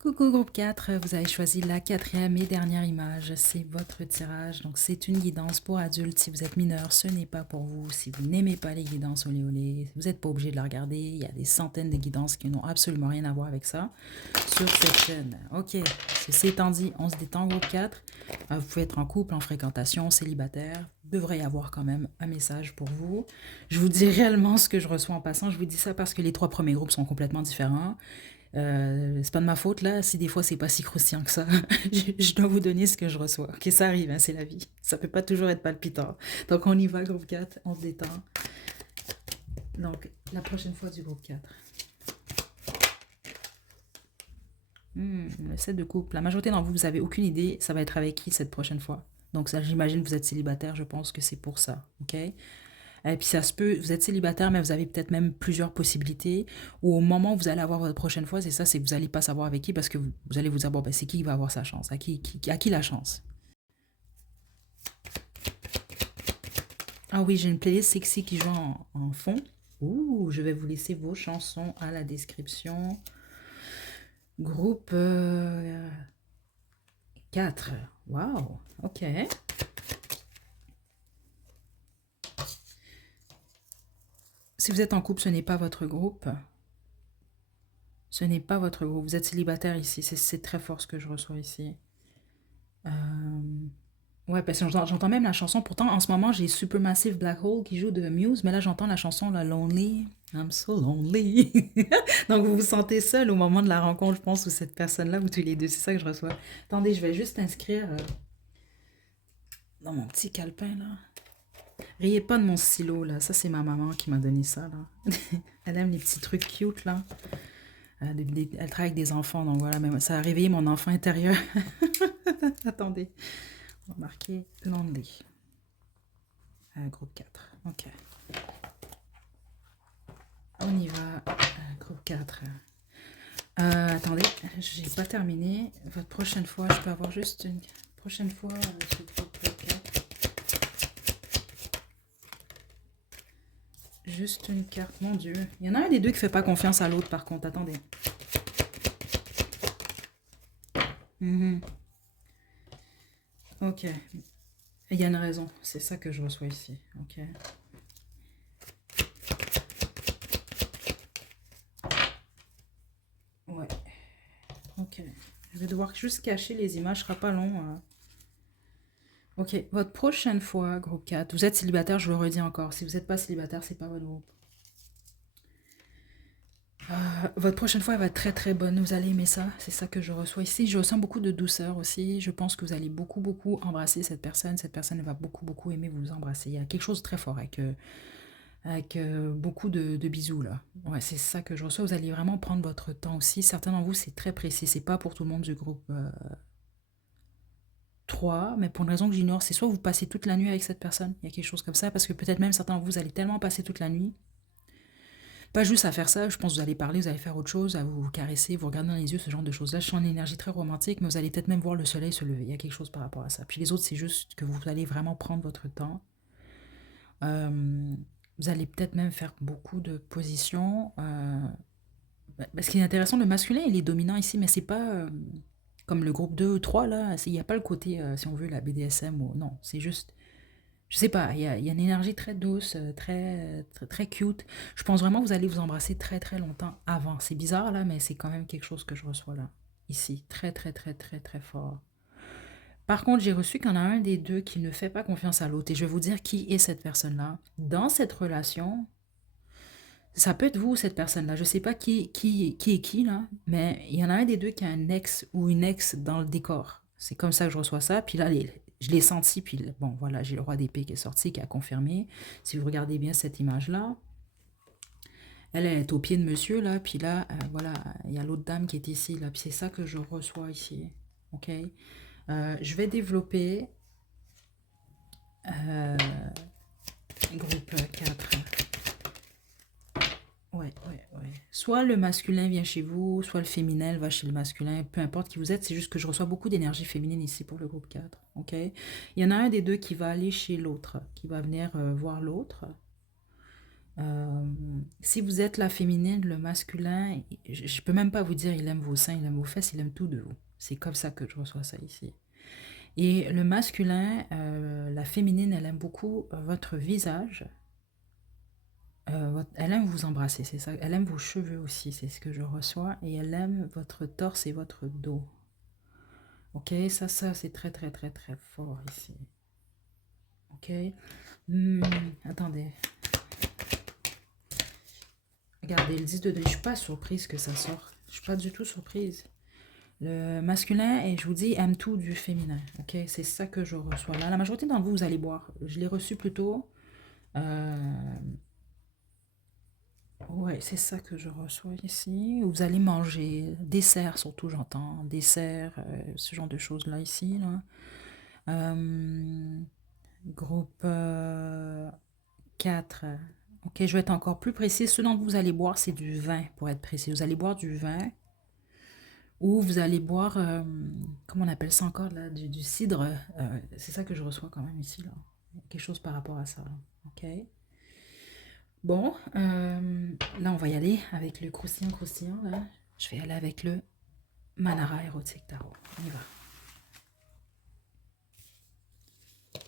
Coucou groupe 4, vous avez choisi la quatrième et dernière image, c'est votre tirage, donc c'est une guidance pour adultes. Si vous êtes mineur, ce n'est pas pour vous. Si vous n'aimez pas les guidances olé olé, vous n'êtes pas obligé de la regarder. Il y a des centaines de guidances qui n'ont absolument rien à voir avec ça sur cette chaîne. Ok, ceci étant dit, on se détend groupe 4. Vous pouvez être en couple, en fréquentation, célibataire. Il devrait y avoir quand même un message pour vous. Je vous dis réellement ce que je reçois en passant. Je vous dis ça parce que les 3 premiers groupes sont complètement différents. C'est pas de ma faute là, si des fois c'est pas si croustillant que ça. je dois vous donner ce que je reçois. Ok, ça arrive, hein, c'est la vie. Ça peut pas toujours être palpitant. Donc on y va, groupe 4, on se détend. Donc la prochaine fois du groupe 4. Le 7 de coupe. La majorité d'entre vous, vous avez aucune idée, ça va être avec qui cette prochaine fois. Donc ça, j'imagine que vous êtes célibataire, je pense que c'est pour ça. Ok? Et puis ça se peut, vous êtes célibataire, mais vous avez peut-être même plusieurs possibilités. Ou au moment où vous allez avoir votre prochaine fois, c'est ça, c'est que vous n'allez pas savoir avec qui parce que vous allez vous dire, bon, ben, c'est qui va avoir sa chance, à qui la chance. Ah oui, j'ai une playlist sexy qui joue en fond. Ouh, je vais vous laisser vos chansons à la description. Groupe 4. Waouh, ok. Si vous êtes en couple, ce n'est pas votre groupe. Ce n'est pas votre groupe. Vous êtes célibataire ici. C'est très fort ce que je reçois ici. Ouais, parce que j'entends même la chanson. Pourtant, en ce moment, j'ai Supermassive Black Hole qui joue de Muse, mais là, j'entends la chanson la Lonely. I'm so lonely. Donc, vous vous sentez seul au moment de la rencontre, je pense, ou cette personne-là, ou tous les deux. C'est ça que je reçois. Attendez, je vais juste inscrire dans mon petit calepin, là. Riez pas de mon stylo, là. Ça, c'est ma maman qui m'a donné ça, là. Elle aime les petits trucs cute, là. Elle travaille avec des enfants, donc voilà, mais ça a réveillé mon enfant intérieur. Attendez. On va marquer Lonely. Groupe 4. Ok. On y va. Groupe 4. Attendez, j'ai pas terminé. Votre prochaine fois, je peux avoir juste une prochaine fois sur groupe 4. Juste une carte, mon Dieu. Il y en a un des deux qui fait pas confiance à l'autre, par contre. Attendez. Ok. Il y a une raison. C'est ça que je reçois ici. Ok. Ouais. Ok. Je vais devoir juste cacher les images. Ce sera pas long. Ok, votre prochaine fois, groupe 4, vous êtes célibataire, je le redis encore. Si vous n'êtes pas célibataire, c'est pas votre groupe. Votre prochaine fois elle va être très très bonne, vous allez aimer ça, c'est ça que je reçois ici. Je ressens beaucoup de douceur aussi, je pense que vous allez beaucoup beaucoup embrasser cette personne elle va beaucoup beaucoup aimer vous embrasser. Il y a quelque chose de très fort avec beaucoup de bisous là. Ouais, c'est ça que je reçois, vous allez vraiment prendre votre temps aussi. Certains d'entre vous, c'est très précis, c'est pas pour tout le monde du groupe 3, mais pour une raison que j'ignore, c'est soit vous passez toute la nuit avec cette personne, il y a quelque chose comme ça, parce que peut-être même certains d'entre vous, vous allez tellement passer toute la nuit. Pas juste à faire ça, je pense que vous allez parler, vous allez faire autre chose, à vous caresser, vous regarder dans les yeux, ce genre de choses-là. Je sens une énergie très romantique, mais vous allez peut-être même voir le soleil se lever. Il y a quelque chose par rapport à ça. Puis les autres, c'est juste que vous allez vraiment prendre votre temps. Euh, vous allez peut-être même faire beaucoup de positions. Ce qui est intéressant, le masculin, il est dominant ici, mais c'est pas comme le groupe 2 ou 3, là. Il n'y a pas le côté, si on veut, la BDSM ou non. C'est juste je sais pas, il y a une énergie très douce, très cute. Je pense vraiment que vous allez vous embrasser très très longtemps avant. C'est bizarre là, mais c'est quand même quelque chose que je reçois là, ici. Très très très très très fort. Par contre, j'ai reçu qu'il y en a un des deux qui ne fait pas confiance à l'autre. Et je vais vous dire qui est cette personne-là. Dans cette relation, ça peut être vous, cette personne-là. Je ne sais pas qui est qui, là, mais il y en a un des deux qui a un ex ou une ex dans le décor. C'est comme ça que je reçois ça. Puis là, je l'ai senti. Puis bon, voilà, j'ai le roi d'épée qui est sorti, qui a confirmé. Si vous regardez bien cette image-là, elle est au pied de monsieur, là. Puis là, voilà, il y a l'autre dame qui est ici, là. Puis c'est ça que je reçois ici. OK? Je vais développer euh, groupe 4. Ouais, ouais, ouais. Soit le masculin vient chez vous, soit le féminin va chez le masculin, peu importe qui vous êtes, c'est juste que je reçois beaucoup d'énergie féminine ici pour le groupe 4. Ok? Il y en a un des deux qui va aller chez l'autre, qui va venir voir l'autre. Euh, si vous êtes la féminine, le masculin, je peux même pas vous dire il aime vos seins, il aime vos fesses, il aime tout de vous. C'est comme ça que je reçois ça ici. Et le masculin, la féminine, elle aime beaucoup votre visage. Elle aime vous embrasser, c'est ça. Elle aime vos cheveux aussi, c'est ce que je reçois. Et elle aime votre torse et votre dos. Ok, ça, c'est très, très, très, très fort ici. Ok. Hmm, attendez. Regardez, le 10 de dés. Je suis pas surprise que ça sorte. Je suis pas du tout surprise. Le masculin, et je vous dis, aime tout du féminin. Ok, c'est ça que je reçois là. La majorité d'entre vous, vous allez boire. Je l'ai reçu plus tôt. Euh, Ouais, c'est ça que je reçois ici. Vous allez manger, dessert surtout, j'entends, dessert, ce genre de choses-là ici, là. Euh, groupe 4. Ok, je vais être encore plus précis. Ce dont vous allez boire, c'est du vin, pour être précis. Vous allez boire du vin ou vous allez boire, comment on appelle ça encore, là, du cidre. C'est ça que je reçois quand même ici, là. Quelque chose par rapport à ça, là. Ok. Bon, là, on va y aller avec le croustillant croustillant, là. Je vais aller avec le Manara érotique tarot. On y va. Ok.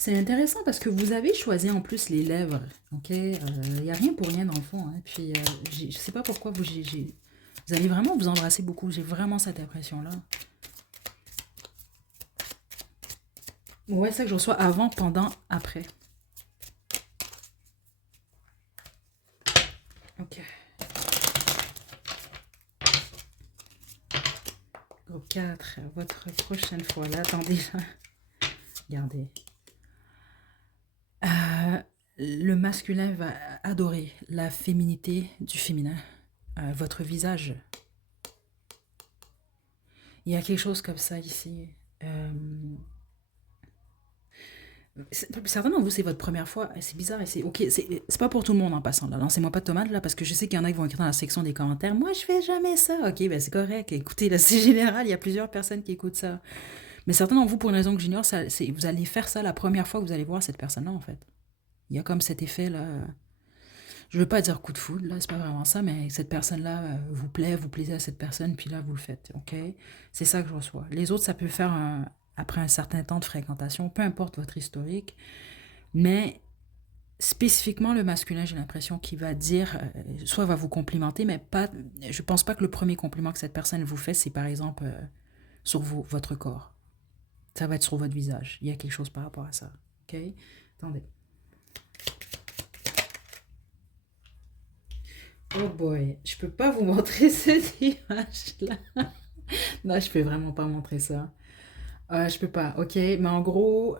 C'est intéressant parce que vous avez choisi en plus les lèvres. Ok, il n'y a rien pour rien dans le fond, hein. Puis, je sais pas pourquoi vous allez vraiment vous embrasser beaucoup. J'ai vraiment cette impression-là. Ouais, c'est ça que je reçois avant, pendant, après. Ok. Groupe 4, votre prochaine fois. Là, attendez, là. Regardez. Le masculin va adorer la féminité du féminin. Votre visage. Il y a quelque chose comme ça ici. Certains d'entre vous, c'est votre première fois. C'est bizarre. Et c'est ok. C'est pas pour tout le monde en passant. Là, lancez-moi pas de tomates là, parce que je sais qu'il y en a qui vont écrire dans la section des commentaires. Moi, je fais jamais ça. Ok, ben c'est correct. Écoutez, là, c'est général. Il y a plusieurs personnes qui écoutent ça. Mais certains d'entre vous, pour une raison que j'ignore, vous allez faire ça la première fois que vous allez voir cette personne-là, en fait. Il y a comme cet effet là. Je veux pas dire coup de foudre, là, c'est pas vraiment ça, mais cette personne-là vous plaît, vous plaisez à cette personne, puis là, vous le faites, ok? C'est ça que je reçois. Les autres, ça peut faire après un certain temps de fréquentation, peu importe votre historique, mais spécifiquement le masculin, j'ai l'impression qu'il va dire, soit va vous complimenter, mais pas, je pense pas que le premier compliment que cette personne vous fait, c'est par exemple sur votre corps. Ça va être sur votre visage. Il y a quelque chose par rapport à ça. OK? Attendez. Oh boy, je peux pas vous montrer cette image-là. Non, je peux vraiment pas montrer ça. Je peux pas, ok. Mais en gros,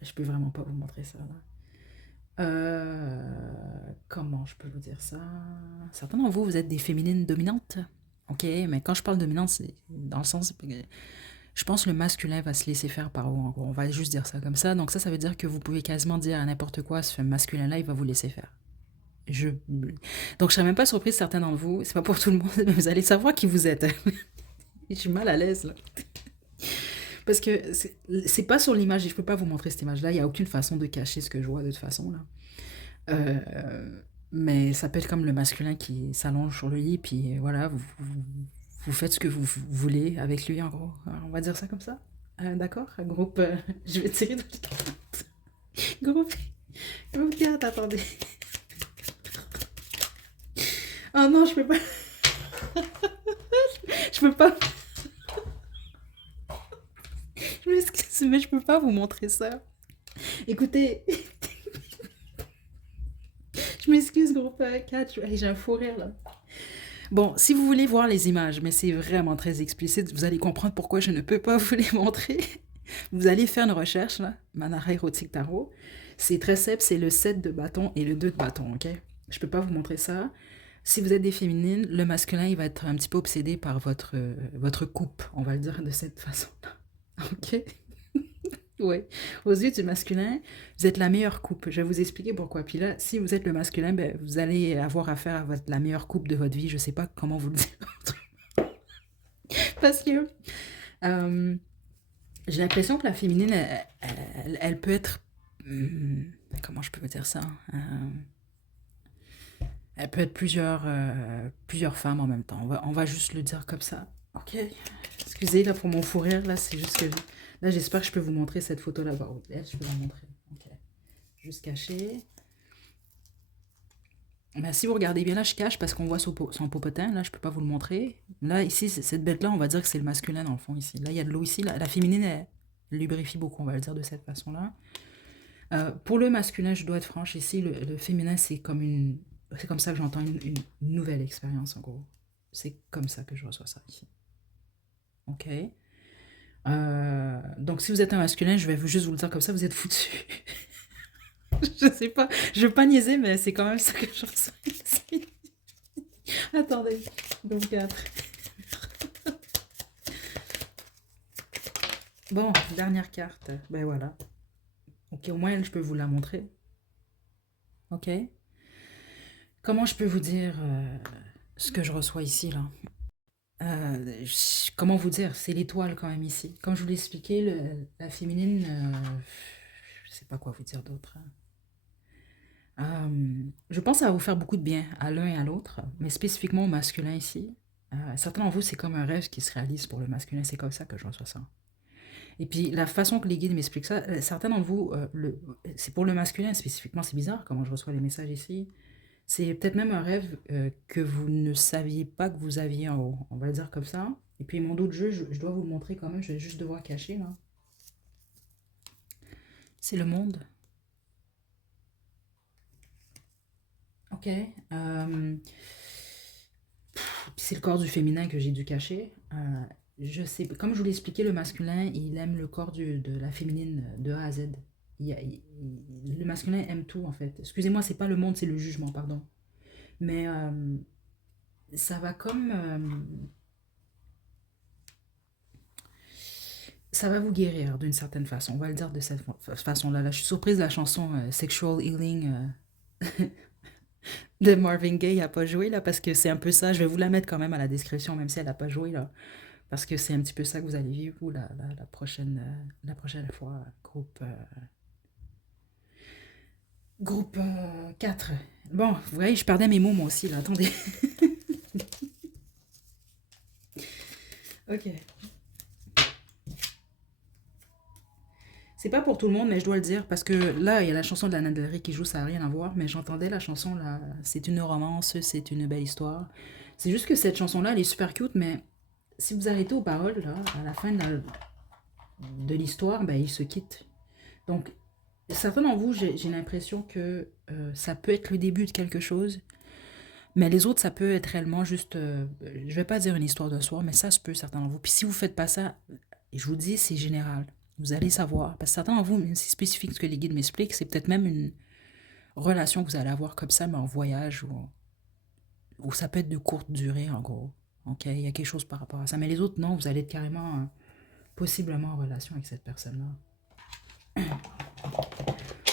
je peux vraiment pas vous montrer ça, là. Comment je peux vous dire ça? Certains d'entre vous, vous êtes des féminines dominantes. Ok, mais quand je parle dominante, c'est dans le sens... Je pense que le masculin va se laisser faire par vous, en gros. On va juste dire ça comme ça. Donc ça veut dire que vous pouvez quasiment dire à n'importe quoi, ce masculin-là, il va vous laisser faire. Donc je serais même pas surprise, certains d'entre vous, c'est pas pour tout le monde, mais vous allez savoir qui vous êtes. Je suis mal à l'aise, là. Parce que c'est pas sur l'image, et je peux pas vous montrer cette image-là, il n'y a aucune façon de cacher ce que je vois de toute façon, là. Mais ça peut être comme le masculin qui s'allonge sur le lit, puis voilà, vous faites ce que vous voulez avec lui, en gros. On va dire ça comme ça. D'accord? Groupe, je vais tirer de groupe, groupe 4, attendez. Oh non, je peux pas. Je peux pas. Je m'excuse, mais je peux pas vous montrer ça. Écoutez, je m'excuse, groupe 4. J'ai un fou rire là. Bon, si vous voulez voir les images, mais c'est vraiment très explicite, vous allez comprendre pourquoi je ne peux pas vous les montrer. Vous allez faire une recherche là, Manara Érotique Tarot. C'est très simple, c'est le 7 de bâton et le 2 de bâton, ok? Je peux pas vous montrer ça. Si vous êtes des féminines, le masculin, il va être un petit peu obsédé par votre coupe, on va le dire de cette façon-là. Ok? Ouais. Aux yeux du masculin, vous êtes la meilleure coupe. Je vais vous expliquer pourquoi. Puis là, si vous êtes le masculin, ben, vous allez avoir affaire à la meilleure coupe de votre vie. Je sais pas comment vous le dire. Parce que j'ai l'impression que la féminine, elle peut être... comment je peux vous dire ça? Elle peut être plusieurs femmes en même temps. On va juste le dire comme ça. Ok. Excusez là pour mon fou rire. Là, c'est juste que... Là, j'espère que je peux vous montrer cette photo-là. Bah, je peux la montrer. Ok. Juste caché. Ben, si vous regardez bien, là, je cache parce qu'on voit son popotin. Là, je peux pas vous le montrer. Là, ici, cette bête-là, on va dire que c'est le masculin dans le fond ici. Là, il y a de l'eau ici. La féminine, elle lubrifie beaucoup, on va le dire de cette façon-là. Pour le masculin, je dois être franche ici. Le féminin, c'est comme ça que j'entends une nouvelle expérience, en gros. C'est comme ça que je reçois ça ici. Ok. Donc, si vous êtes un masculin, je vais juste vous le dire comme ça, vous êtes foutu. Je sais pas, je veux pas niaiser, mais c'est quand même ça que je reçois ici. Attendez, donc 4. Bon, dernière carte. Ben voilà. Ok, au moins, je peux vous la montrer. Ok. Comment je peux vous dire ce que je reçois ici, là? Comment vous dire? C'est l'étoile quand même ici. Comme je vous l'ai expliqué, la féminine, je sais pas quoi vous dire d'autre. Je pense que ça va vous faire beaucoup de bien à l'un et à l'autre, mais spécifiquement au masculin ici. Certains d'entre vous, c'est comme un rêve qui se réalise pour le masculin. C'est comme ça que je reçois ça. Et puis, la façon que les guides m'expliquent ça, certains d'entre vous, c'est pour le masculin spécifiquement, c'est bizarre comment je reçois les messages ici. C'est peut-être même un rêve que vous ne saviez pas que vous aviez en haut. On va le dire comme ça. Et puis, mon dos de jeu, je dois vous le montrer quand même. Je vais juste devoir cacher, là. C'est le monde. Ok. C'est le corps du féminin que j'ai dû cacher. Je sais, comme je vous l'ai expliqué, le masculin, il aime le corps de la féminine de A à Z. Le masculin aime tout, en fait. Excusez-moi, c'est pas le monde, c'est le jugement, pardon. Mais ça va comme... ça va vous guérir d'une certaine façon. On va le dire de cette façon-là. Là, je suis surprise de la chanson Sexual Healing de Marvin Gaye n'a pas joué, là, parce que c'est un peu ça. Je vais vous la mettre quand même à la description, même si elle n'a pas joué, là. Parce que c'est un petit peu ça que vous allez vivre, vous, la prochaine fois. Groupe 4. Bon, vous voyez, je perdais mes mots, moi aussi, là. Attendez. Ok. C'est pas pour tout le monde, mais je dois le dire, parce que là, il y a la chanson de Lana Del Rey qui joue, ça n'a rien à voir, mais j'entendais la chanson, là, c'est une romance, c'est une belle histoire. C'est juste que cette chanson-là, elle est super cute, mais si vous arrêtez aux paroles, là, à la fin de l'histoire, ben, ils se quittent. Donc, certains d'entre vous, j'ai l'impression que ça peut être le début de quelque chose, mais les autres, ça peut être réellement juste, je vais pas dire une histoire de soir, mais ça se peut, certains d'entre vous. Puis si vous faites pas ça, je vous dis, c'est général. Vous allez savoir. Parce que certains d'entre vous, même si c'est spécifique ce que les guides m'expliquent, c'est peut-être même une relation que vous allez avoir comme ça, mais en voyage, ou ça peut être de courte durée, en gros. Ok, il y a quelque chose par rapport à ça. Mais les autres, non, vous allez être carrément, possiblement en relation avec cette personne-là.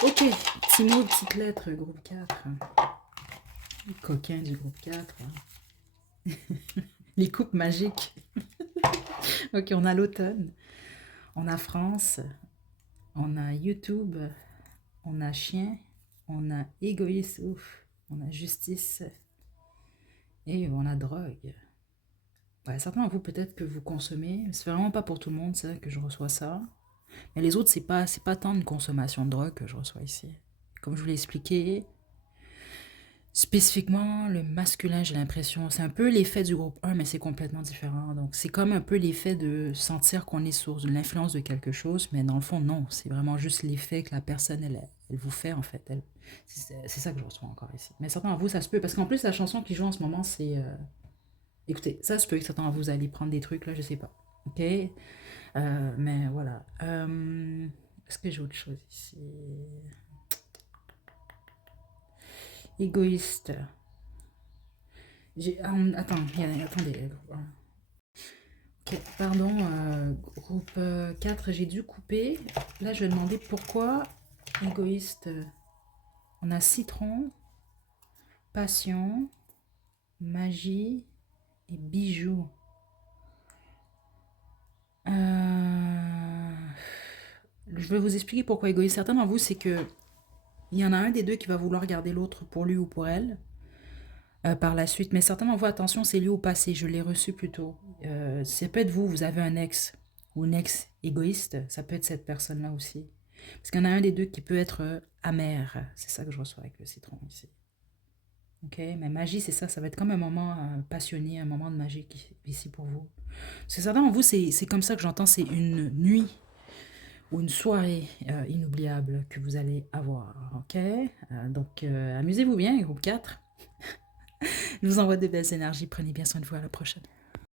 Ok, petit mot, petite lettre, groupe 4. Les coquins du groupe 4. Les coupes magiques. Ok, on a l'automne, on a France, on a YouTube, on a chien, on a égoïste, ouf, on a justice et on a drogue. Ouais, certains d'entre vous, peut-être que vous consommez, c'est vraiment pas pour tout le monde ça que je reçois ça. Mais les autres, c'est pas tant une consommation de drogue que je reçois ici. Comme je vous l'ai expliqué, spécifiquement, le masculin, j'ai l'impression, c'est un peu l'effet du groupe 1, mais c'est complètement différent. Donc, c'est comme un peu l'effet de sentir qu'on est sous l'influence de quelque chose, mais dans le fond, non. C'est vraiment juste l'effet que la personne, elle vous fait, en fait. C'est ça que je reçois encore ici. Mais certains d'entre vous, ça se peut. Parce qu'en plus, la chanson qui joue en ce moment, c'est... écoutez, ça se peut que certains d'entre vous allez prendre des trucs, là, je sais pas. OK? Mais voilà. Est-ce que j'ai autre chose ici? Égoïste. Attends, attendez. Ok, pardon, groupe 4, j'ai dû couper. Là, je vais demander pourquoi égoïste. On a citron, passion, magie et bijoux. Je vais vous expliquer pourquoi égoïste. Certains d'entre vous, c'est que il y en a un des deux qui va vouloir garder l'autre pour lui ou pour elle. Par la suite. Mais certains d'entre vous, attention, c'est lié au passé. Je l'ai reçu plus tôt. Ça peut être vous, vous avez un ex ou une ex égoïste. Ça peut être cette personne-là aussi. Parce qu'il y en a un des deux qui peut être amer. C'est ça que je reçois avec le citron ici. Ok, mais magie, c'est ça. Ça va être comme un moment passionné, un moment de magie ici pour vous. Parce que certains d'entre vous, c'est comme ça que j'entends. C'est une nuit ou une soirée inoubliable que vous allez avoir. Ok, donc amusez-vous bien, groupe 4. Je vous envoie de belles énergies. Prenez bien soin de vous. À la prochaine.